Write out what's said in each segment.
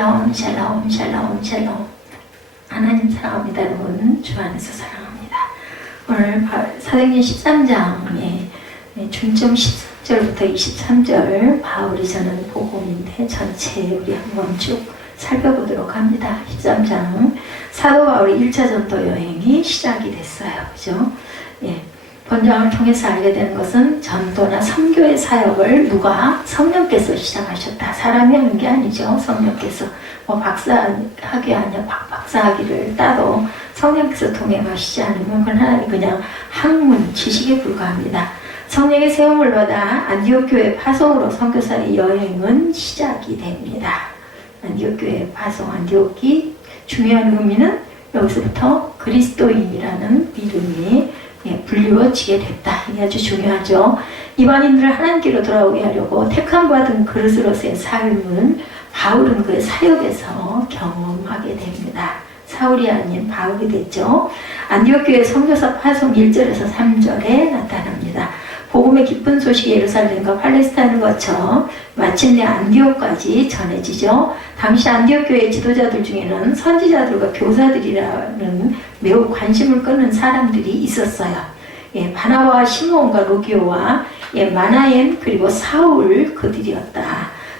샬롬 샬롬 샬롬 샬롬. 하나님 사랑합니다. 여러분 주 안에서 사랑합니다. 오늘 사도행전 13장의 중점 13절부터 23절 바울이 전하는 복음인데 전체 우리 한번 쭉 살펴보도록 합니다. 13장 사도 바울의 1차 전도 여행이 시작이 됐어요. 그죠? 예. 본장을 통해서 알게 되는 것은 전도나 선교의 사역을 누가? 성령께서 시작하셨다. 사람이 하는 게 아니죠. 성령께서 뭐 박사학위 아니야 박사학위를 따도 성령께서 통행하시지 않으면 그건 하나님 그냥 학문, 지식에 불과합니다. 성령의 세움을 받아 안디옥 교회 파송으로 선교사의 여행은 시작이 됩니다. 안디옥 교회 파송, 안디옥이 중요한 의미는 여기서부터 그리스도인이라는 이름이 불리워지게 됐다. 이게 아주 중요하죠. 이방인들을 하나님께로 돌아오게 하려고 택함받은 그릇으로서의 삶을 바울은 그의 사역에서 경험하게 됩니다. 사울이 아닌 바울이 됐죠. 안디옥 교회 선교사 파송 1절에서 3절에 나타납니다. 복음의 기쁜 소식이 예루살렘과 팔레스타인을 거쳐 마침내 안디옥까지 전해지죠. 당시 안디옥 교회 지도자들 중에는 선지자들과 교사들이라는 매우 관심을 끄는 사람들이 있었어요. 예, 바나바와 시므온과 루기오와 마나엔 그리고 사울 그들이었다.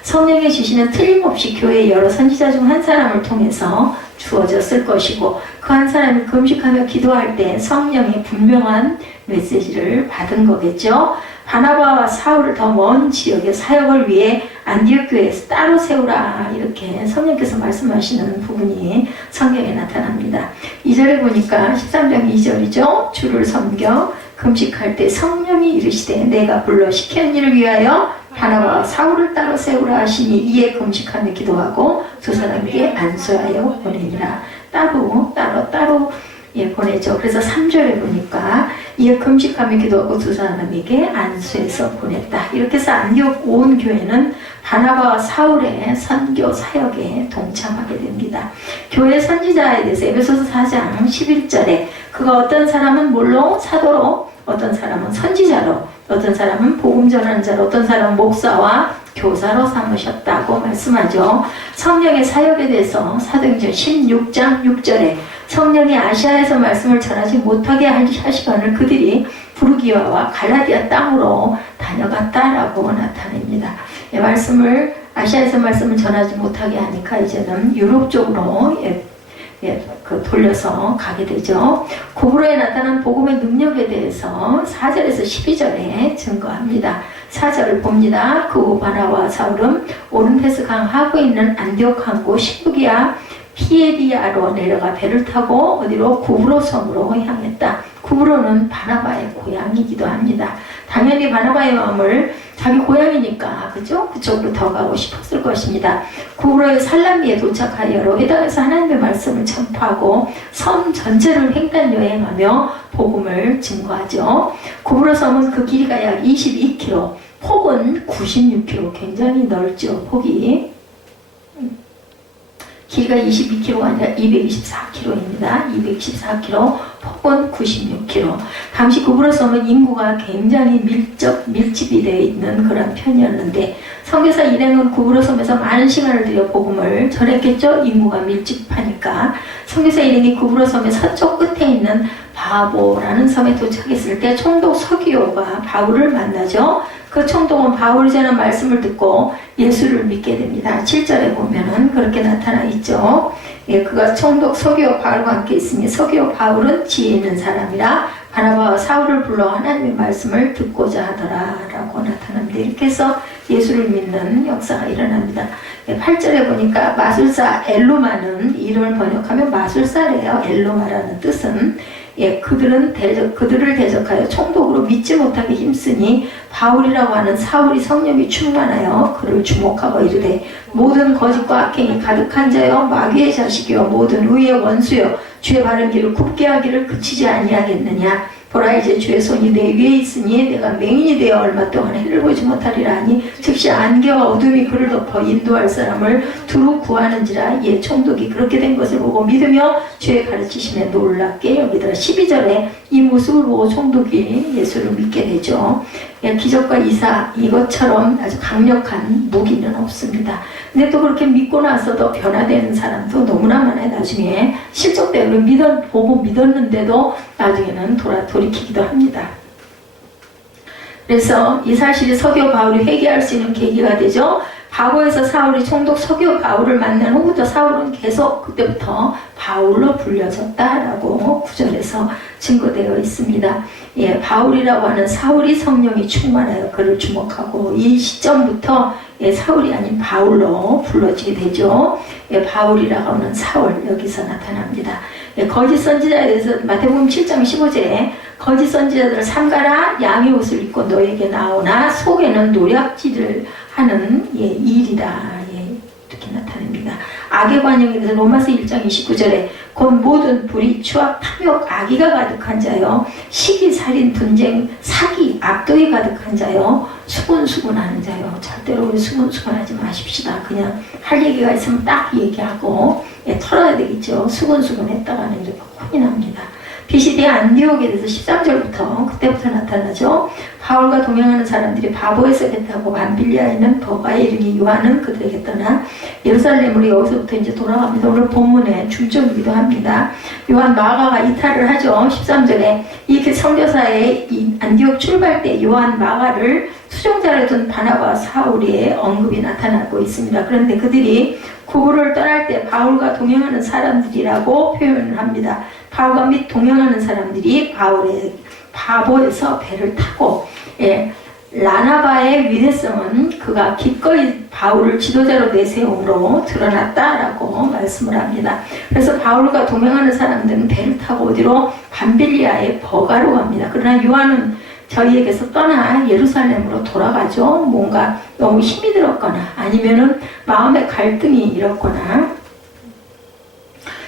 성령의 지시는 틀림없이 교회의 여러 선지자 중 한 사람을 통해서 주어졌을 것이고 그 한 사람이 금식하며 기도할 때 성령의 분명한 메시지를 받은 거겠죠. 바나바와 사울을 더 먼 지역의 사역을 위해 안디옥 교회에서 따로 세우라 이렇게 성령께서 말씀하시는 부분이 성경에 나타납니다. 2절에 보니까 13장 2절이죠. 주를 섬겨 금식할 때 성령이 이르시되 내가 불러 시키는 일을 위하여 바나바와 사울을 따로 세우라 하시니 이에 금식하며 기도하고 두 사람에게 안수하여 보내니라. 따로 보내죠. 그래서 3절에 보니까 이에 금식하며 기도하고 두 사람에게 안수해서 보냈다. 이렇게 해서 안디옥 온 교회는 바나바와 사울의 선교 사역에 동참하게 됩니다. 교회 선지자에 대해서 에베소서 4장 11절에 그가 어떤 사람은 물론 사도로, 어떤 사람은 선지자로, 어떤 사람은 복음 전하는 자로, 어떤 사람은 목사와 교사로 삼으셨다고 말씀하죠. 성령의 사역에 대해서 사도행전 16장 6절에 성령이 아시아에서 말씀을 전하지 못하게 하시거늘 그들이 부르기아와 갈라디아 땅으로 다녀갔다라고 나타냅니다. 아시아에서 말씀을 전하지 못하게 하니까 이제는 유럽 쪽으로 돌려서 가게 되죠. 고브로에 나타난 복음의 능력에 대해서 4절에서 12절에 증거합니다. 4절을 봅니다. 그 후 바나바와 사울은 오른테스 강 하구에 있는 안디옥 항구 시부기아 피에리아로 내려가 배를 타고 어디로? 구브로 섬으로 향했다. 구브로는 바나바의 고향이기도 합니다. 당연히 바나바의 마음을 자기 고향이니까 그죠? 그쪽으로 더 가고 싶었을 것입니다. 구브로의 살라미에 도착하여 로에다에서 하나님의 말씀을 전파하고 섬 전체를 횡단 여행하며 복음을 증거하죠. 구브로 섬은 그 길이가 약 22km, 폭은 96km, 굉장히 넓죠. 폭이 길이가 22km가 아니라 224km입니다. 224km, 폭은 96km. 당시 구브로 섬은 인구가 굉장히 밀집이 되어 있는 그런 편이었는데 선교사 일행은 구브로 섬에서 많은 시간을 들여 복음을 전했겠죠. 인구가 밀집하니까. 선교사 일행이 구브로 섬의 서쪽 끝에 있는 바보라는 섬에 도착했을 때 총독 서기오가 바울을 만나죠. 그 총독은 바울이 전한 말씀을 듣고 예수를 믿게 됩니다. 7절에 보면은 그렇게 나타나 있죠. 예, 그가 총독 서기오 바울과 함께 있으니 서기오 바울은 지혜 있는 사람이라 바나바와 사울을 불러 하나님의 말씀을 듣고자 하더라 라고 나타납니다. 이렇게 해서 예수를 믿는 역사가 일어납니다. 8절에 보니까 마술사 엘루마는 이름을 번역하면 마술사래요. 엘루마라는 뜻은 그들을 대적하여 총독으로 믿지 못하게 힘쓰니 바울이라고 하는 사울이 성령이 충만하여 그를 주목하고 이르되 모든 거짓과 악행이 가득한 자여 마귀의 자식이여 모든 의의 원수여 주의 바른 길을 굽게 하기를 그치지 아니하겠느냐. 보라 이제 주의 손이 내 위에 있으니 내가 맹인이 되어 얼마 동안 해를 보지 못하리라 하니 즉시 안개와 어둠이 그를 덮어 인도할 사람을 두루 구하는지라. 예, 총독이 그렇게 된 것을 보고 믿으며 주의 가르치심에 놀랍게 여기더라. 12절에 이 모습을 보고 총독이 예수를 믿게 되죠. 예, 기적과 이사 이것처럼 아주 강력한 무기는 없습니다. 근데 또 그렇게 믿고 나서도 변화되는 사람도 너무나 많아요. 나중에 실적대로 보고 믿었는데도 나중에는 돌이키기도 합니다. 그래서 이 사실이 서기오 바울이 회개할 수 있는 계기가 되죠. 바고에서 사울이 총독 서기오 바울을 만난 후부터 사울은 계속 그때부터 바울로 불려졌다라고 구절에서 증거되어 있습니다. 예, 바울이라고 하는 사울이 성령이 충만하여 그를 주목하고 이 시점부터 예, 사울이 아닌 바울로 불러지게 되죠. 예, 바울이라고 하는 사울 여기서 나타납니다. 예, 거짓 선지자에 대해서 마태복음 7장 15절에 거짓 선지자들을 삼가라. 양의 옷을 입고 너에게 나오나 속에는 노략질을 하는 예, 일이다. 예, 이렇게 나타납니다. 악의 관영에 대해서 로마서 1장 29절에 곧 모든 불의, 추악, 탐욕, 악의가 가득한 자요 시기, 살인, 분쟁, 사기, 악독이 가득한 자요 수군수군하는 자요. 절대로 우리 수군수군하지 마십시다. 그냥 할 얘기가 있으면 딱 얘기하고 예, 털어야 되겠죠. 수군수군했다가는 이렇게 혼이 납니다. 비시디의 안디옥에 대해서 13절부터 그때부터 나타나죠. 바울과 동행하는 사람들이 바보에서 뱉하고 반빌리아에 있는 버가에 이르니 요한은 그들에게 떠나 예루살렘으로 여기서부터 이제 돌아갑니다. 오늘 본문의 중점이기도 합니다. 요한 마가가 이탈을 하죠. 13절에 이 선교사의 이 안디옥 출발 때 요한 마가를 수종자로 둔 바나바와 사울의 언급이 나타나고 있습니다. 그런데 그들이 구부를 떠날 때 바울과 동행하는 사람들이라고 표현을 합니다. 바울과 및 동행하는 사람들이 바울의 바보에서 배를 타고 예, 라나바의 위대성은 그가 기꺼이 바울을 지도자로 내세움으로 드러났다라고 말씀을 합니다. 그래서 바울과 동행하는 사람들은 배를 타고 어디로? 밤빌리아의 버가로 갑니다. 그러나 요한은 저희에게서 떠나 예루살렘으로 돌아가죠. 뭔가 너무 힘이 들었거나 아니면은 마음의 갈등이 일었거나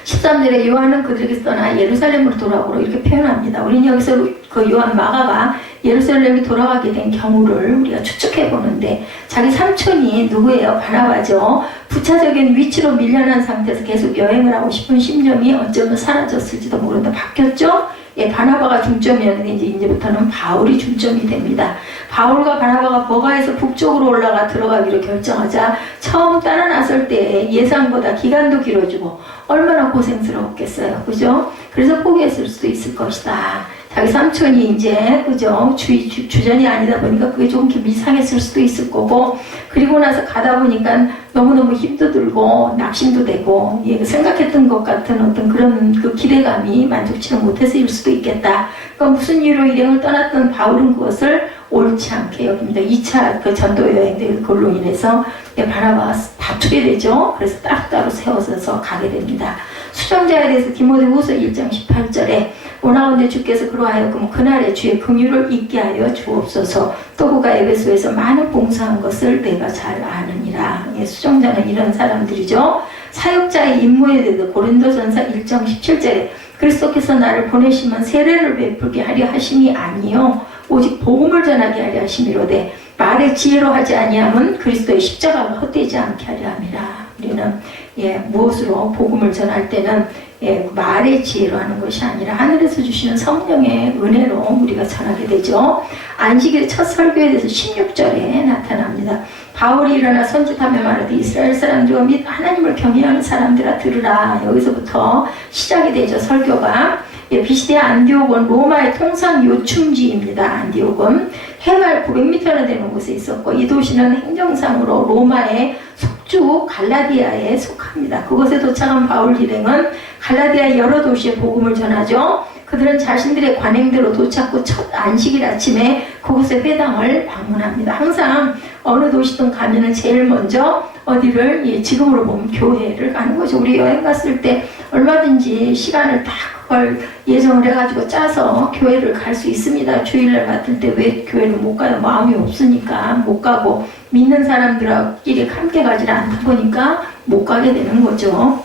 13절에 요한은 그들에게서 떠나 예루살렘으로 돌아오고 이렇게 표현합니다. 우리는 여기서 그 요한 마가가 예루살렘에 돌아가게 된 경우를 우리가 추측해 보는데 자기 삼촌이 누구예요? 바나바죠. 부차적인 위치로 밀려난 상태에서 계속 여행을 하고 싶은 심정이 어쩌면 사라졌을지도 모른다. 바뀌었죠? 예, 바나바가 중점이었는데 이제부터는 바울이 중점이 됩니다. 바울과 바나바가 버가에서 북쪽으로 올라가 들어가기로 결정하자 처음 따라 나설 때 예상보다 기간도 길어지고 얼마나 고생스러웠겠어요. 그죠? 그래서 포기했을 수도 있을 것이다. 자기 삼촌이 이제 그죠 주전이 아니다 보니까 그게 좀 이상했을 수도 있을 거고 그리고 나서 가다 보니까 너무너무 힘도 들고 낙심도 되고 예, 생각했던 것 같은 어떤 그런 그 기대감이 만족치를 못해서일 수도 있겠다. 그러니까 무슨 이유로 일행을 떠났던 바울은 그것을 옳지 않게 여깁니다. 2차 그 전도 여행 때 그걸로 인해서 바나바가 다투게 되죠. 그래서 따로따로 세워서 가게 됩니다. 수정자에 대해서 디모데후서 1장 18절에 오나온데 주께서 그러하여금 그날에 주의 긍휼을 잊게 하여 주옵소서. 또 그가 에베소에서 많은 봉사한 것을 내가 잘 아느니라. 예, 수정자는 이런 사람들이죠. 사역자의 임무에 대해서 고린도전서 1장 17절에 그리스도께서 나를 보내시면 세례를 베풀게 하려 하심이 아니요 오직 복음을 전하게 하려 하심이로되 말의 지혜로 하지 아니함은 그리스도의 십자가가 헛되지 않게 하려 함이라. 우리는 예, 무엇으로 복음을 전할 때는 예, 말의 지혜로 하는 것이 아니라 하늘에서 주시는 성령의 은혜로 우리가 전하게 되죠. 안식일의 첫 설교에 대해서 16절에 나타납니다. 바울이 일어나 선짓하며 말하되 이스라엘 사람들과 및 하나님을 경외하는 사람들아 들으라. 여기서부터 시작이 되죠. 설교가. 예, 비시디아 안디옥은 로마의 통상 요충지입니다. 안디옥은 해발 900m나 되는 곳에 있었고 이 도시는 행정상으로 로마의 속주 갈라디아에 속합니다. 그곳에 도착한 바울 일행은 갈라디아 여러 도시에 복음을 전하죠. 그들은 자신들의 관행대로 도착 후 첫 안식일 아침에 그곳의 회당을 방문합니다. 항상 어느 도시든 가면은 제일 먼저 어디를 예, 지금으로 보면 교회를 가는 거죠. 우리 여행 갔을 때 얼마든지 시간을 다 그걸 예정을 해가지고 짜서 교회를 갈 수 있습니다. 주일날 같을 때 왜 교회를 못 가요? 마음이 없으니까 못 가고 믿는 사람들끼리 함께 가지 않다 보니까 못 가게 되는 거죠.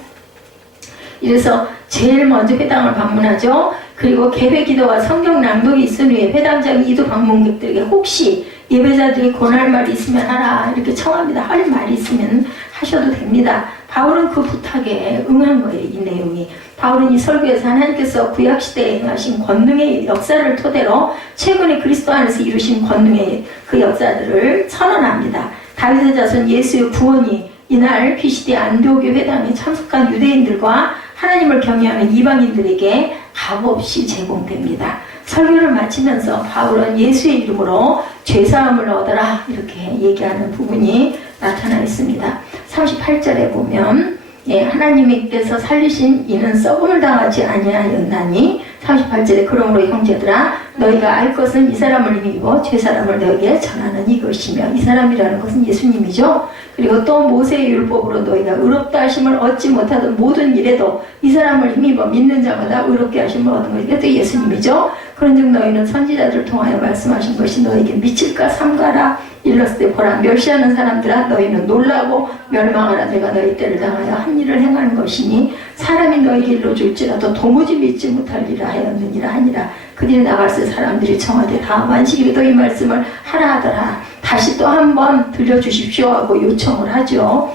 이래서 제일 먼저 회당을 방문하죠. 그리고 개별 기도와 성경 낭독이 있은 후에 회당장이 이도 방문객들에게 혹시 예배자들이 권할 말이 있으면 하라 이렇게 청합니다. 할 말이 있으면 하셔도 됩니다. 바울은 그 부탁에 응한 거예요. 이 내용이. 바울은 이 설교에서 하나님께서 구약시대에 행하신 권능의 역사를 토대로 최근에 그리스도 안에서 이루신 권능의 그 역사들을 선언합니다. 다윗의 자손 예수의 구원이 이날 피시디 안디오교 회당에 참석한 유대인들과 하나님을 경외하는 이방인들에게 값없이 제공됩니다. 설교를 마치면서 바울은 예수의 이름으로 죄사함을 얻어라 이렇게 얘기하는 부분이 나타나 있습니다. 38절에 보면 하나님께서 살리신 이는 썩음을 당하지 아니하였나니 38절에 그러므로 형제들아 너희가 알 것은 이 사람을 힘입어 죄사람을 너희에게 전하는 이것이며 이 사람이라는 것은 예수님이죠. 그리고 또 모세의 율법으로 너희가 의롭다 하심을 얻지 못하던 모든 일에도 이 사람을 힘입어 믿는 자마다 의롭게 하심을 얻은 것 이것도 예수님이죠. 그런즉 너희는 선지자들을 통하여 말씀하신 것이 너희에게 미칠까 삼가라 일렀을 때 보라 멸시하는 사람들아 너희는 놀라고 멸망하라 내가 너희 때를 당하여 한 일을 행하는 것이니 사람이 너희에게 일러줄지라도 도무지 믿지 못할 일을 하였느니라 하니라. 그들이 나갔을 사람들이 청하되 다음 안식일에도 이 말씀을 하라 하더라. 다시 또 한 번 들려주십시오 하고 요청을 하죠.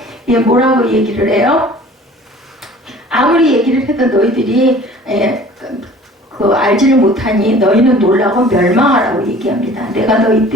뭐라고 얘기를 해요? 아무리 얘기를 해도 너희들이 알지를 못하니 너희는 놀라고 멸망하라고 얘기합니다. 내가 너희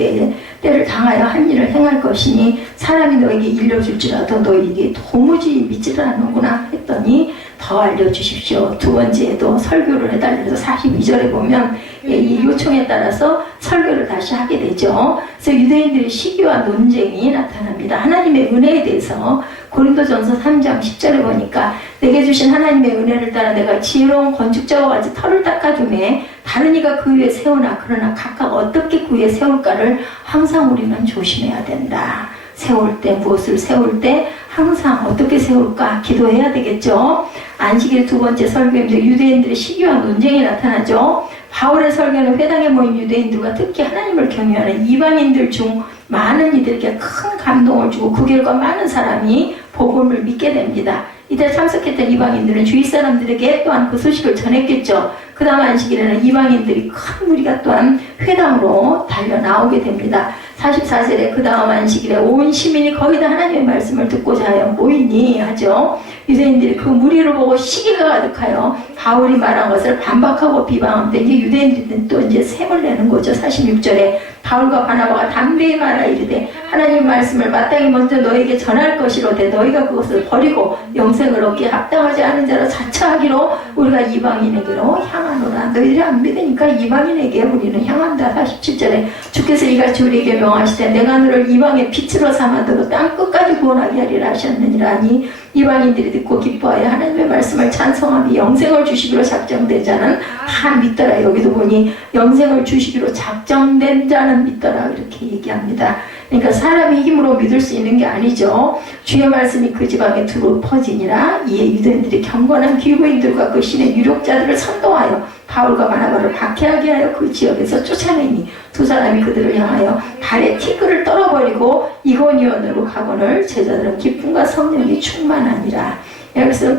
때를 당하여 한 일을 행할 것이니 사람이 너에게 일러줄지라도 너희에게 도무지 믿지를 않는구나 했더니 더 알려주십시오. 두 번째에도 설교를 해달라서 42절에 보면 이 요청에 따라서 설교를 다시 하게 되죠. 그래서 유대인들의 시기와 논쟁이 나타납니다. 하나님의 은혜에 대해서 고린도전서 3장 10절에 보니까 내게 주신 하나님의 은혜를 따라 내가 지혜로운 건축자와 같이 터를 닦아주매 다른 이가 그 위에 세우나 그러나 각각 어떻게 그 위에 세울까를 항상 우리는 조심해야 된다. 세울 때 무엇을 세울 때 항상 어떻게 세울까 기도해야 되겠죠. 안식일 두 번째 설교입니다. 유대인들의 시기와 논쟁이 나타나죠. 바울의 설교는 회당에 모인 유대인들과 특히 하나님을 경외하는 이방인들 중 많은 이들에게 큰 감동을 주고 그 결과 많은 사람이 복음을 믿게 됩니다. 이때 참석했던 이방인들은 주위 사람들에게 또한 그 소식을 전했겠죠. 그 다음 안식일에는 이방인들이 큰 무리가 또한 회당으로 달려 나오게 됩니다. 44절에 그 다음 안식일에 온 시민이 거의 다 하나님의 말씀을 듣고자 하여 모이니 하죠. 유대인들이 그 무리를 보고 시기가 가득하여 바울이 말한 것을 반박하고 비방하는데 이제 유대인들은 또 이제 셈을 내는 거죠. 46절에 바울과 바나바가 담대히 말하 이르되 하나님의 말씀을 마땅히 먼저 너에게 전할 것이로되 너희가 그것을 버리고 영생을 얻기에 합당하지 않은 자로 자처하기로 우리가 이방인에게로 향하노라. 너희들이 안 믿으니까 이방인에게 우리는 향한다. 47절에 주께서 이같이 우리에게 명하시되 내가 너를 이방의 빛으로 삼아두고 땅 끝까지 구원하게 하리라 하셨느니라 하니 이방인들이 듣고 기뻐하여 하나님의 말씀을 찬송하며 영생을 주시기로 작정된 자는 다 믿더라. 여기도 보니 영생을 주시기로 작정된 자는 믿더라 이렇게 얘기합니다. 그러니까 사람이 힘으로 믿을 수 있는 게 아니죠. 주의 말씀이 그 지방에 두루 퍼지니라. 이에 유대인들이 경건한 귀부인들과 그 신의 유력자들을 선동하여 바울과 바나바를 박해하게 하여 그 지역에서 쫓아내니 두 사람이 그들을 향하여 발에 티끌을 떨어버리고 이고니온으로 가거늘 제자들은 기쁨과 성령이 충만하니라. 여기서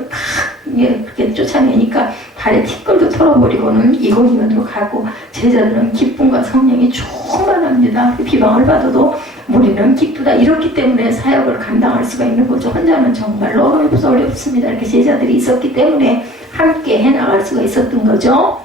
그렇게 쫓아내니까 발에 티끌도 털어버리고는 이고니온으로 가고 제자들은 기쁨과 성령이 충만합니다. 비방을 받아도 우리는 기쁘다. 이렇기 때문에 사역을 감당할 수가 있는 거죠. 혼자는 정말로 어렵습니다. 이렇게 제자들이 있었기 때문에 함께 해나갈 수가 있었던 거죠.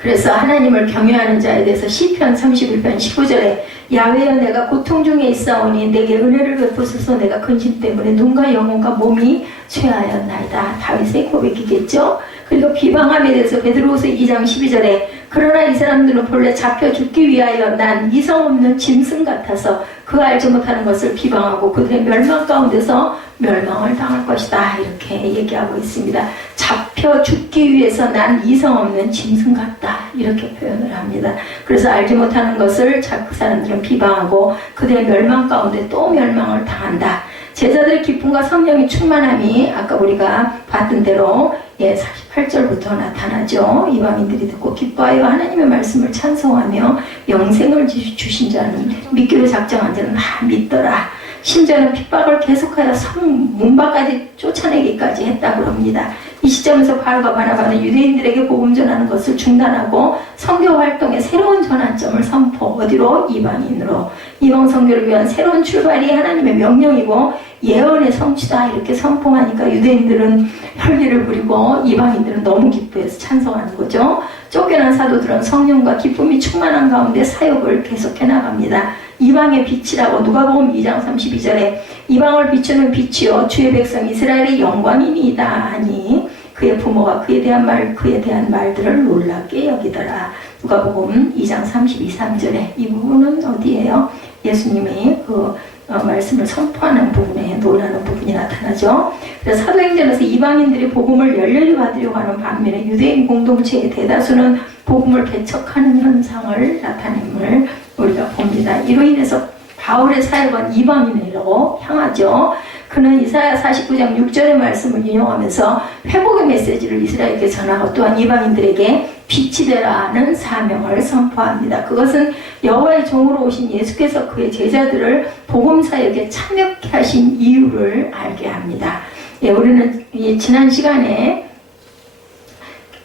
그래서 하나님을 경외하는 자에 대해서 시편 31편 19절에 야훼여 내가 고통 중에 있사오니 내게 은혜를 베푸소서. 내가 근심 때문에 눈과 영혼과 몸이 쇠하였나이다. 다윗의 고백이겠죠. 그리고 비방함에 대해서 베드로후서 2장 12절에 그러나 이 사람들은 본래 잡혀 죽기 위하여 난 이성 없는 짐승 같아서 그 알지 못하는 것을 비방하고 그들의 멸망 가운데서 멸망을 당할 것이다. 이렇게 얘기하고 있습니다. 잡혀 죽기 위해서 난 이성 없는 짐승 같다. 이렇게 표현을 합니다. 그래서 알지 못하는 것을 그 사람들은 비방하고 그들의 멸망 가운데 또 멸망을 당한다. 제자들의 기쁨과 성령의 충만함이 아까 우리가 봤던 대로 48절부터 나타나죠. 이방인들이 듣고 기뻐하여 하나님의 말씀을 찬송하며 영생을 주신 자는 믿기로 작정한 자는 다 믿더라. 심지어는 핍박을 계속하여 성 문밖까지 쫓아내기까지 했다고 합니다. 이 시점에서 바울과 바나바는 유대인들에게 복음 전하는 것을 중단하고 선교 활동의 새로운 전환점을 선포. 어디로? 이방인으로. 이방 선교를 위한 새로운 출발이 하나님의 명령이고 예언의 성취다 이렇게 선포하니까 유대인들은 혈기를 부리고 이방인들은 너무 기뻐해서 찬송하는 거죠. 쫓겨난 사도들은 성령과 기쁨이 충만한 가운데 사역을 계속해 나갑니다. 이방의 빛이라고 누가복음 2장 32절에 이방을 비추는 빛이요 주의 백성 이스라엘의 영광이니이다 하니 그의 부모가 그에 대한 말들을 놀랍게 여기더라. 누가복음 2장 32, 3절에 이 부분은 어디예요? 예수님이 말씀을 선포하는 부분에 논하는 부분이 나타나죠. 그래서 사도행전에서 이방인들이 복음을 열렬히 받으려고 하는 반면에 유대인 공동체의 대다수는 복음을 배척하는 현상을 나타냄을 우리가 봅니다. 이로 인해서 바울의 사역은 이방인으로 향하죠. 그는 이사야 49장 6절의 말씀을 인용하면서 회복의 메시지를 이스라엘에게 전하고 또한 이방인들에게 빛이 되라는 사명을 선포합니다. 그것은 여호와의 종으로 오신 예수께서 그의 제자들을 복음 사역에 참여케 하신 이유를 알게 합니다. 예, 우리는 지난 시간에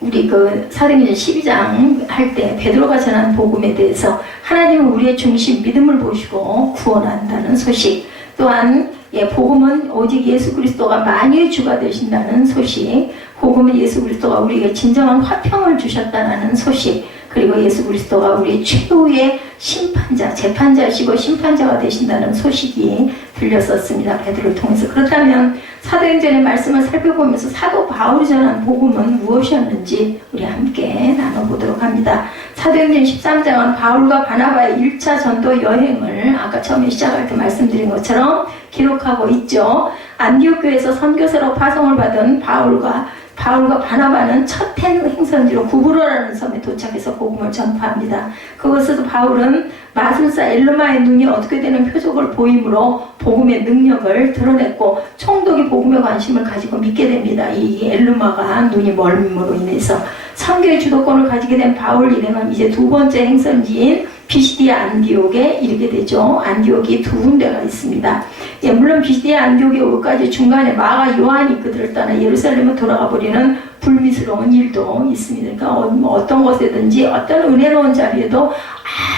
우리 사도행전 12장 할 때 베드로가 전한 복음에 대해서 하나님은 우리의 중심 믿음을 보시고 구원한다는 소식, 또한 복음은 오직 예수 그리스도가 만유의 주가 되신다는 소식, 복음은 예수 그리스도가 우리에게 진정한 화평을 주셨다는 소식, 그리고 예수 그리스도가 우리의 최후의 심판자, 재판자시고 심판자가 되신다는 소식이 들렸었습니다. 베드로를 통해서. 그렇다면 사도행전의 말씀을 살펴보면서 사도 바울이 전한 복음은 무엇이었는지 우리 함께 나눠보도록 합니다. 사도행전 13장은 바울과 바나바의 1차 전도 여행을 아까 처음에 시작할 때 말씀드린 것처럼 기록하고 있죠. 안디옥 교회에서 선교사로 파송을 받은 바울과 바나바는 첫 행선지로 구브로라는 섬에 도착해서 복음을 전파합니다. 그것에서 바울은 마술사 엘르마의 눈이 어떻게 되는 표적을 보임으로 복음의 능력을 드러냈고 총독이 복음에 관심을 가지고 믿게 됩니다. 이 엘르마가 눈이 멀음으로 인해서 선교의 주도권을 가지게 된 바울 일행은 이제 두 번째 행선지인 비시디아 안디옥에 이르게 되죠. 안디옥이 두 군데가 있습니다. 예, 물론 비시디아 안디옥에 오기까지 중간에 마가 요한이 그들을 떠나 예루살렘을 돌아가 버리는 불미스러운 일도 있습니다. 그러니까 어떤 것이든지 어떤 은혜로운 자리에도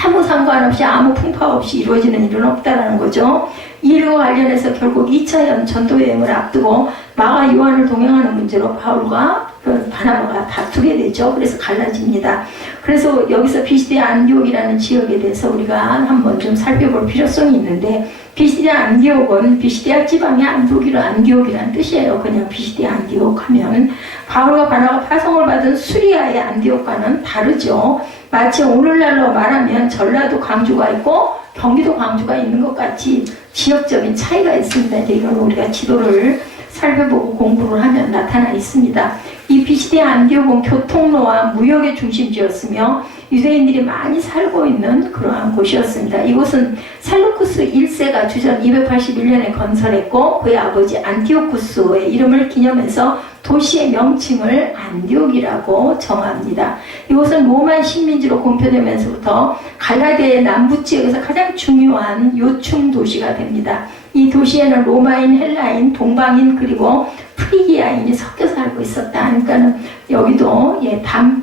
아무 상관없이 아무 풍파 없이 이루어지는 일은 없다라는 거죠. 이 일과 관련해서 결국 2차 전도 여행을 앞두고 마가 요한을 동행하는 문제로 바울과 바나바가 다투게 되죠. 그래서 갈라집니다. 그래서 여기서 비시디아 안디옥이라는 지역에 대해서 우리가 한번 좀 살펴볼 필요성이 있는데, 비시디아 안디옥은 비시디아 지방의 안디옥이라는 뜻이에요. 그냥 비시디아 안디옥 하면 바울과 바나바가 파송을 받은 수리아의 안디옥과는 다르죠. 마치 오늘날로 말하면 전라도 광주가 있고 경기도 광주가 있는 것 같이 지역적인 차이가 있습니다. 이건 우리가 지도를 살펴보고 공부를 하면 나타나 있습니다. 이 비시디아 안디옥은 교통로와 무역의 중심지였으며 유대인들이 많이 살고 있는 그러한 곳이었습니다. 이곳은 셀루쿠스 1세가 주전 281년에 건설했고 그의 아버지 안티오쿠스의 이름을 기념해서 도시의 명칭을 안디옥이라고 정합니다. 이곳은 로마 식민지로 공표되면서부터 갈라디아의 남부 지역에서 가장 중요한 요충 도시가 됩니다. 이 도시에는 로마인, 헬라인, 동방인 그리고 프리기아인이 섞여 살고 있었다. 그러니까는 여기도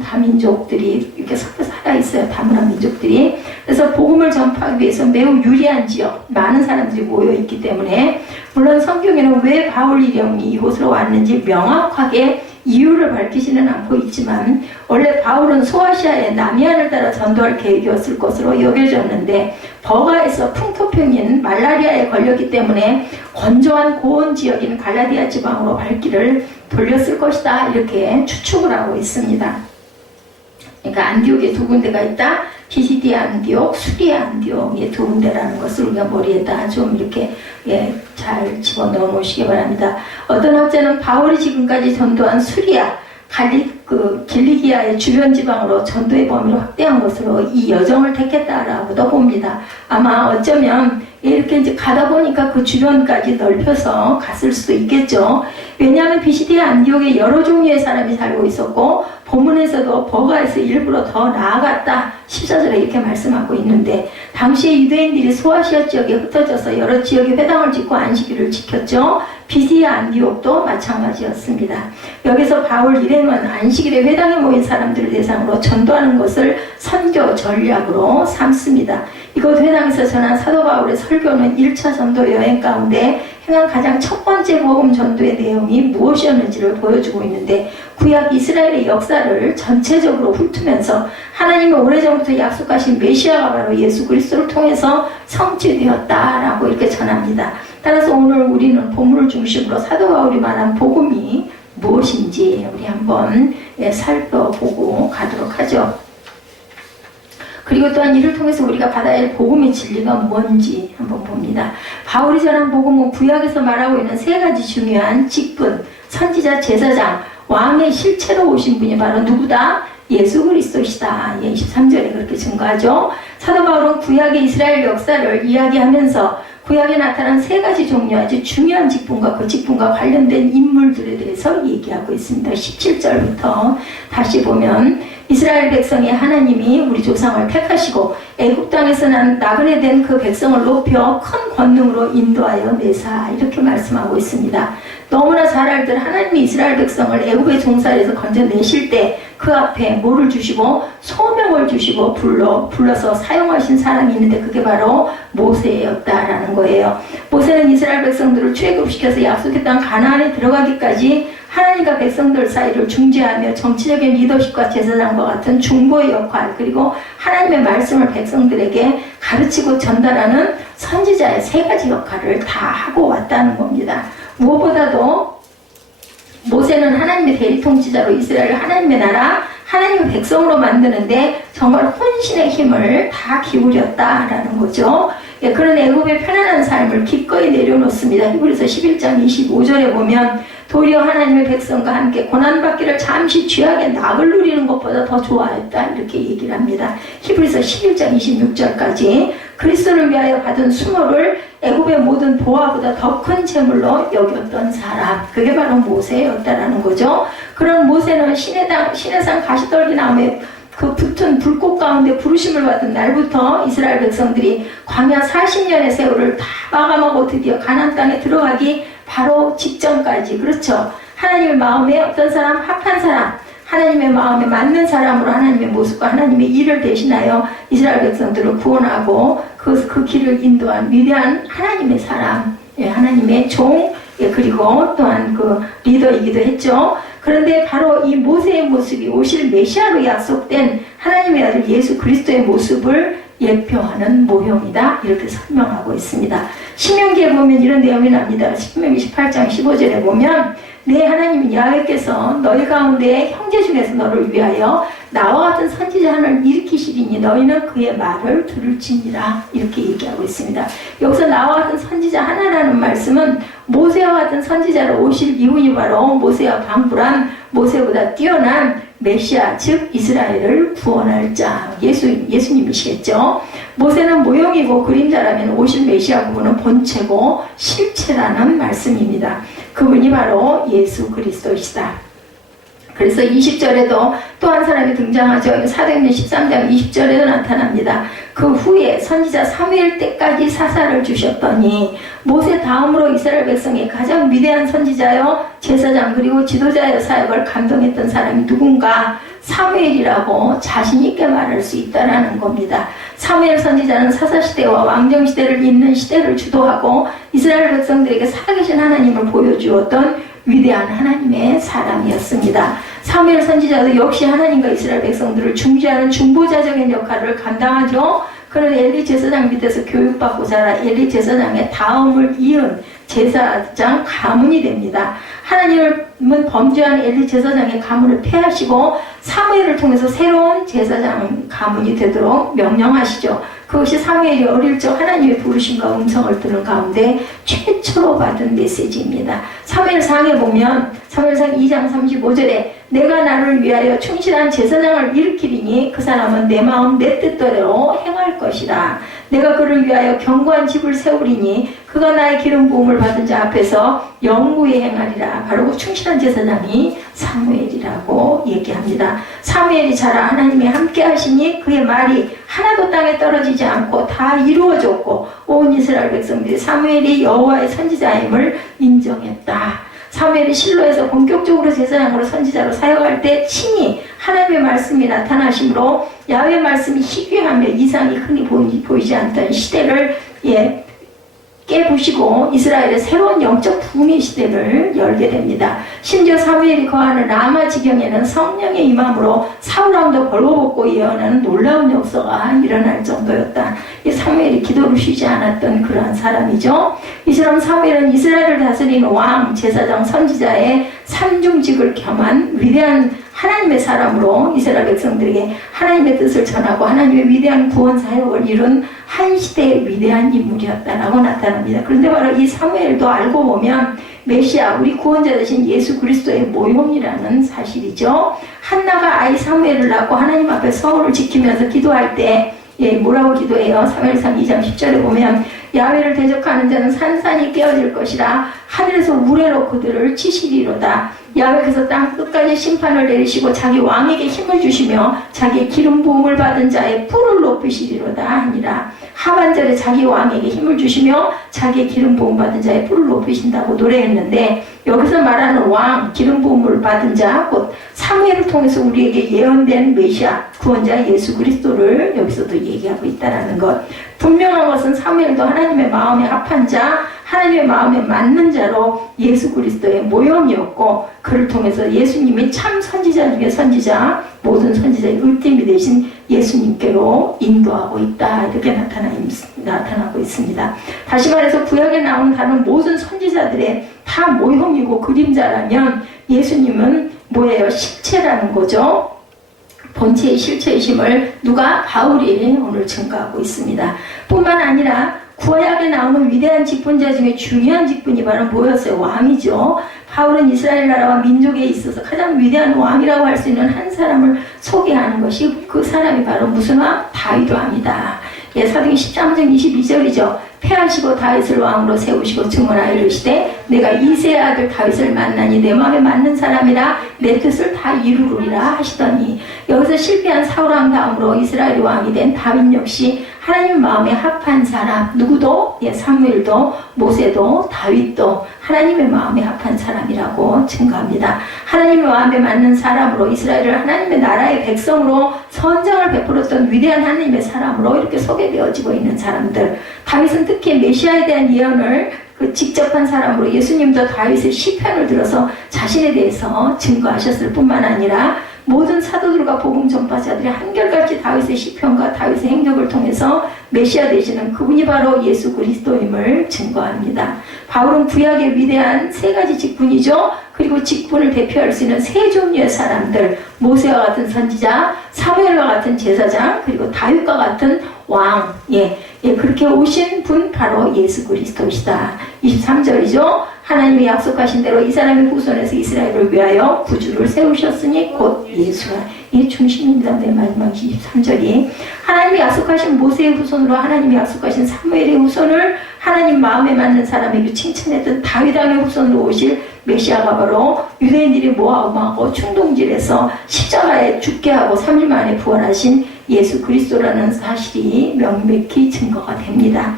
다민족들이 이렇게 섞여 살아 있어요. 다문화 민족들이. 그래서 복음을 전파하기 위해서 매우 유리한 지역, 많은 사람들이 모여 있기 때문에 물론 성경에는 왜 바울 일행이 이곳으로 왔는지 명확하게 이유를 밝히지는 않고 있지만 원래 바울은 소아시아의 남이안을 따라 전도할 계획이었을 것으로 여겨졌는데 버가에서 풍토병인 말라리아에 걸렸기 때문에 건조한 고온 지역인 갈라디아 지방으로 발길을 돌렸을 것이다. 이렇게 추측을 하고 있습니다. 그러니까 안디옥에 두 군데가 있다. 비시디아 안디옥, 수리아 안디옥의 두 군데라는 것을 우리가 머리에다 좀 이렇게 잘 집어넣어 놓으시기 바랍니다. 어떤 학자는 바울이 지금까지 전도한 수리아, 길리기아의 주변 지방으로 전도의 범위를 확대한 것으로 이 여정을 택했다라고도 봅니다. 아마 어쩌면 이렇게 이제 가다 보니까 그 주변까지 넓혀서 갔을 수도 있겠죠. 왜냐하면 비시디아 안디옥에 여러 종류의 사람이 살고 있었고 본문에서도 버가에서 일부러 더 나아갔다 14절에 이렇게 말씀하고 있는데, 당시에 유대인들이 소아시아 지역에 흩어져서 여러 지역에 회당을 짓고 안식일을 지켰죠. 비시디아 안디옥도 마찬가지였습니다. 여기서 바울 일행은 안식일에 회당에 모인 사람들을 대상으로 전도하는 것을 선교 전략으로 삼습니다. 이곳 회당에서 전한 사도 바울의 설교는 1차 전도 여행 가운데 행한 가장 첫 번째 복음 전도의 내용이 무엇이었는지를 보여주고 있는데, 구약 이스라엘의 역사를 전체적으로 훑으면서 하나님이 오래전부터 약속하신 메시아가 바로 예수 그리스도를 통해서 성취되었다라고 이렇게 전합니다. 따라서 오늘 우리는 본문을 중심으로 사도 바울이 말한 복음이 무엇인지 우리 한번 살펴보고 가도록 하죠. 그리고 또한 이를 통해서 우리가 받아야 할 복음의 진리가 뭔지 한번 봅니다. 바울이 전한 복음은 구약에서 말하고 있는 세 가지 중요한 직분, 선지자, 제사장, 왕의 실체로 오신 분이 바로 누구다? 예수 그리스도시다. 23절에 그렇게 증거하죠. 사도 바울은 구약의 이스라엘 역사를 이야기하면서 구약에 나타난 세 가지 종류 아주 중요한 직분과 그 직분과 관련된 인물들에 대해서 얘기하고 있습니다. 17절부터 다시 보면, 이스라엘 백성이 하나님이 우리 조상을 택하시고 애굽 땅에서 나그네 된 그 백성을 높여 큰 권능으로 인도하여 내사, 이렇게 말씀하고 있습니다. 너무나 잘 알듯 하나님이 이스라엘 백성을 애굽의 종살에서 건져내실 때 그 앞에 뭐를 주시고 소명을 주시고 불러서 사용하신 사람이 있는데 그게 바로 모세였다라는 거예요. 모세는 이스라엘 백성들을 출애굽시켜서 약속의 땅 가나안에 들어가기까지 하나님과 백성들 사이를 중재하며 정치적인 리더십과 제사장과 같은 중보의 역할, 그리고 하나님의 말씀을 백성들에게 가르치고 전달하는 선지자의 세 가지 역할을 다 하고 왔다는 겁니다. 무엇보다도 모세는 하나님의 대리통치자로 이스라엘을 하나님의 나라, 하나님의 백성으로 만드는데 정말 혼신의 힘을 다 기울였다라는 거죠. 그런 애굽의 편안한 삶을 기꺼이 내려놓습니다. 히브리서 11장 25절에 보면, 도리어 하나님의 백성과 함께 고난받기를 잠시 죄악의 낙을 누리는 것보다 더 좋아했다, 이렇게 얘기를 합니다. 히브리서 11장 26절까지 그리스도를 위하여 받은 수모를 애굽의 모든 보화보다 더 큰 재물로 여겼던 사람, 그게 바로 모세였다라는 거죠. 그런 모세는 시내산 가시떨기 나무에 그 붙은 불꽃 가운데 부르심을 받은 날부터 이스라엘 백성들이 광야 40년의 세월을 다 마감하고 드디어 가나안 땅에 들어가기 바로 직전까지, 그렇죠. 하나님의 마음에 어떤 사람, 합한 사람, 하나님의 마음에 맞는 사람으로 하나님의 모습과 하나님의 일을 대신하여 이스라엘 백성들을 구원하고 그 길을 인도한 위대한 하나님의 사람, 하나님의 종, 그리고 또한 그 리더이기도 했죠. 그런데 바로 이 모세의 모습이 오실 메시아로 약속된 하나님의 아들 예수 그리스도의 모습을 예표하는 모형이다, 이렇게 설명하고 있습니다. 신명기에 보면 이런 내용이 납니다. 신명기 18장 15절에 보면, 내 하나님 야훼께서 너희 가운데 형제 중에서 너를 위하여 나와 같은 선지자 하나를 일으키시리니 너희는 그의 말을 들을지니라, 이렇게 얘기하고 있습니다. 여기서 나와 같은 선지자 하나라는 말씀은 모세와 같은 선지자로 오실 이분이 바로 모세와 방불한 모세보다 뛰어난 메시아, 즉 이스라엘을 구원할 자, 예수님이시겠죠. 모세는 모형이고 그림자라면 오실 메시아 그분은 본체고 실체라는 말씀입니다. 그분이 바로 예수 그리스도이시다. 그래서 20절에도 또 한 사람이 등장하죠. 사도행전 13장 20절에도 나타납니다. 그 후에 선지자 사무엘 때까지 사사를 주셨더니, 모세 다음으로 이스라엘 백성의 가장 위대한 선지자요 제사장 그리고 지도자의 사역을 감동했던 사람이 누군가? 사무엘이라고 자신 있게 말할 수 있다라는 겁니다. 사무엘 선지자는 사사시대와 왕정시대를 잇는 시대를 주도하고 이스라엘 백성들에게 살아계신 하나님을 보여주었던 위대한 하나님의 사람이었습니다. 사무엘 선지자도 역시 하나님과 이스라엘 백성들을 중재하는 중보자적인 역할을 감당하죠. 그는 엘리 제사장 밑에서 교육받고 자라 엘리 제사장의 다음을 이은 제사장 가문이 됩니다. 하나님은 범죄한 엘리 제사장의 가문을 폐하시고 사무엘을 통해서 새로운 제사장 가문이 되도록 명령하시죠. 그것이 사무엘이 어릴 적 하나님의 부르심과 음성을 듣는 가운데 최초로 받은 메시지입니다. 사무엘상에 보면 사무엘상 2장 35절에 내가 나를 위하여 충실한 제사장을 일으키리니 그 사람은 내 마음 내 뜻대로 행할 것이라. 내가 그를 위하여 견고한 집을 세우리니 그가 나의 기름 부음을 받은 자 앞에서 영구히 행하리라. 바로 그 충실한 제사장이 사무엘이라고 얘기합니다. 사무엘이 자라 하나님이 함께 하시니 그의 말이 하나도 땅에 떨어지지 않고 다 이루어졌고 온 이스라엘 백성들이 사무엘이 여호와의 선지자임을 인정했다. 사무엘이 실로에서 본격적으로 제사장으로 선지자로 사역할 때 친히 하나님의 말씀이 나타나심으로 야훼의 말씀이 희귀하며 이상이 흔히 보이지 않던 시대를 깨부시고 이스라엘의 새로운 영적 붐의 시대를 열게 됩니다. 심지어 사무엘이 거하는 라마 지경에는 성령의 임함으로 사울왕도 벌거벗고 예언하는 놀라운 역사가 일어날 정도였다. 이 사무엘이 기도를 쉬지 않았던 그러한 사람이죠. 이처럼 사무엘은 이스라엘을 다스리는 왕, 제사장, 선지자의 삼중직을 겸한 위대한 하나님의 사람으로 이스라엘 백성들에게 하나님의 뜻을 전하고 하나님의 위대한 구원 사역을 이룬 한 시대의 위대한 인물이었다라고 나타납니다. 그런데 바로 이 사무엘도 알고 보면 메시아, 우리 구원자 되신 예수 그리스도의 모형이라는 사실이죠. 한나가 아이 사무엘을 낳고 하나님 앞에 서울을 지키면서 기도할 때 뭐라고 기도해요? 사무엘상 2장 10절에 보면 야훼를 대적하는 자는 산산이 깨어질 것이라 하늘에서 우레로 그들을 치시리로다. 야훼께서 땅 끝까지 심판을 내리시고 자기 왕에게 힘을 주시며 자기의 기름 부음을 받은 자의 뿔을 높이시리로다 하니라. 하반절에 자기 왕에게 힘을 주시며 자기의 기름 부음 받은 자의 뿔을 높이신다고 노래했는데 여기서 말하는 왕, 기름 부음을 받은 자, 곧 사무엘을 통해서 우리에게 예언된 메시아, 구원자 예수 그리스도를 여기서도 얘기하고 있다는 것. 분명한 것은 사무엘도 하나님의 마음에 합한 자, 하나님의 마음에 맞는 자로 예수 그리스도의 모형이었고 그를 통해서 예수님이 참 선지자 중에 선지자, 모든 선지자의 을팀이 되신 예수님께로 인도하고 있다. 이렇게 나타나고 있습니다. 다시 말해서 구약에 나오는 다른 모든 선지자들의 다 모형이고 그림자라면 예수님은 뭐예요? 실체라는 거죠. 본체의 실체이심을 누가? 바울이 오늘 증거하고 있습니다. 뿐만 아니라 구약에 나오는 위대한 직분자 중에 중요한 직분이 바로 뭐였어요? 왕이죠. 바울은 이스라엘 나라와 민족에 있어서 가장 위대한 왕이라고 할 수 있는 한 사람을 소개하는 것이 그 사람이 바로 무슨 왕? 다윗 왕이다. 사도행 13장 22절이죠. 패하시고 다윗을 왕으로 세우시고 증언하여 이르시되 내가 이새의 아들 다윗을 만나니 내 마음에 맞는 사람이라 내 뜻을 다 이루리라 하시더니 여기서 실패한 사울왕 다음으로 이스라엘의 왕이 된 다윗 역시 하나님 마음에 합한 사람, 누구도? 사무엘도 모세도 다윗도 하나님의 마음에 합한 사람이라고 증거합니다. 하나님의 마음에 맞는 사람으로 이스라엘을 하나님의 나라의 백성으로 선장을 베풀었던 위대한 하나님의 사람으로 이렇게 소개되어지고 있는 사람들. 다윗은 특히 메시아에 대한 예언을 직접 한 사람으로 예수님도 다윗의 시편을 들어서 자신에 대해서 증거하셨을 뿐만 아니라 모든 사도들과 복음 전파자들이 한결같이 다윗의 시편과 다윗의 행적을 통해서 메시아 되시는 그분이 바로 예수 그리스도임을 증거합니다. 바울은 구약의 위대한 세 가지 직분이죠. 그리고 직분을 대표할 수 있는 세 종류의 사람들, 모세와 같은 선지자, 사무엘과 같은 제사장, 그리고 다윗과 같은 왕, 그렇게 오신 분 바로 예수 그리스도시다. 23절이죠. 하나님이 약속하신 대로 이 사람의 후손에서 이스라엘을 위하여 구주를 세우셨으니 곧 예수라. 이게 중심입니다. 내 마지막 23절이 하나님이 약속하신 모세의 후손으로 하나님이 약속하신 사무엘의 후손을 하나님 마음에 맞는 사람에게 칭찬했던 다윗 왕의 후손으로 오실 메시아가 바로 유대인들이 모함하고 충동질해서 십자가에 죽게 하고 3일 만에 부활하신 예수 그리스도라는 사실이 명백히 증거가 됩니다.